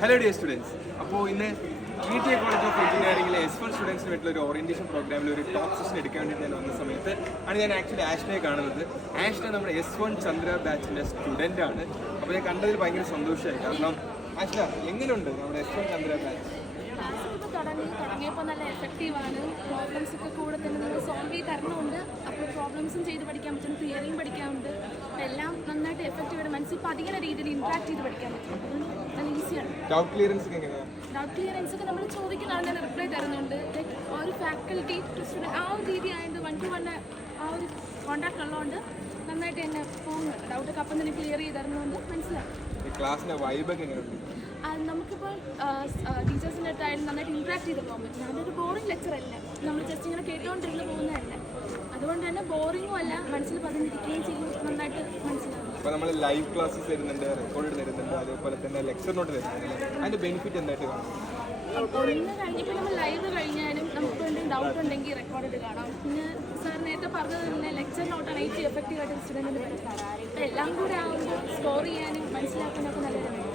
Hello dear students അപ്പോൾ ഇന്ന് E T A college of എഞ്ചിനീയറിംഗിലെ S one സ്റ്റുഡൻസിന് വേണ്ടിയുള്ള ഒരു ഓറിയന്റേഷൻ പ്രോഗ്രാമിൽ ഒരു ടോപ്പ് സെഷൻ എടുക്കാൻ വേണ്ടി ഞാൻ വന്ന സമയത്ത് ആണ് ഞാൻ ആക്ച്വലി ആഷിനെ കാണുന്നത്. ആഷിനെ നമ്മുടെ എസ് വൺ ചന്ദ്ര ബാച്ചിന്റെ സ്റ്റുഡന്റ് ആണ്. അപ്പോൾ ഞാൻ കണ്ടതിൽ ഭയങ്കര സന്തോഷമായി. കാരണം ആഷിന എങ്ങനെയുണ്ട് നമ്മുടെ എസ് വൺ ചന്ദ്ര ബാച്ച് തുടങ്ങി തുടങ്ങിയപ്പോൾ നല്ല എഫക്റ്റീവാണ് പ്രോബ്ലംസ് ഒക്കെ കൂടെ തന്നെ നമ്മൾ സോൾവ് ചെയ്ത് തരണമുണ്ട് അപ്പോൾ പ്രോബ്ലംസും ചെയ്ത് പഠിക്കാൻ പറ്റും തിയറിയും പഠിക്കാനുണ്ട് എല്ലാം പതിങ്ങനെ രീതിയിൽ ഇമ്പാക്ട് ചെയ്ത് പഠിക്കാൻ പറ്റും. നല്ല ഈസിയാണ് ഡൗട്ട് ക്ലിയറൻസ് ഡൗട്ട് ക്ലിയറൻസ് ഒക്കെ നമ്മൾ ചോദിക്കുന്ന ഞാൻ റിപ്ലൈ തരുന്നുണ്ട്. ലൈക്ക് ഒരു ഫാക്കൽറ്റി ടു സ്റ്റുഡന്റ് ആ ഒരു രീതി ആയതുകൊണ്ട് വൺ ടു വൺ ആ ഒരു കോൺടാക്ട് ഉള്ളതുകൊണ്ട് നന്നായിട്ട് എന്നെ പോകുന്നുണ്ട് ഡൗട്ടൊക്കെ അപ്പം തന്നെ ക്ലിയർ ചെയ്ത് തരുന്നതുകൊണ്ട് മനസ്സിലാവും നമുക്കിപ്പോൾ ടീച്ചേഴ്സിന്റെ അടുത്തായാലും നന്നായിട്ട് ഇൻട്രാക്ട് ചെയ്ത് പോകാൻ പറ്റും. അതൊരു ബോറിംഗ് ലെക്ചർ അല്ല. നമ്മൾ ജസ്റ്റ് ഇങ്ങനെ കേട്ടുകൊണ്ടിരുന്ന് പോകുന്നതല്ല. അതുകൊണ്ട് തന്നെ ബോറിങ്ങും അല്ല. മനസ്സിൽ പതിഞ്ഞിരിക്കുകയും ചെയ്യും. അപ്പോൾ നമ്മൾ ലൈവ് ക്ലാസ്സസ് തരുന്നുണ്ട് റെക്കോർഡ് തരുന്നുണ്ട് അതേപോലെ തന്നെ ലെക്ചർ നോട്ട് തരുന്നുണ്ട്. അതിന്റെ ബെനിഫിറ്റ് എന്തായിട്ട് കാണും? ലൈവ് കഴിഞ്ഞാലും നമുക്ക് ഡൗട്ട് ഉണ്ടെങ്കിൽ റെക്കോർഡ് കാണാം. പിന്നെ സാർ നേരത്തെ പറഞ്ഞത് തന്നെ ലെക്ചർ നോട്ടാണ് ഏറ്റവും എഫക്റ്റീവ് ആയിട്ട് സ്റ്റുഡന്റിന് പഠിക്കാം അപ്പോൾ എല്ലാം കൂടെ ആകുമ്പോൾ സ്കോർ ചെയ്യാനും മനസ്സിലാക്കാനൊക്കെ യു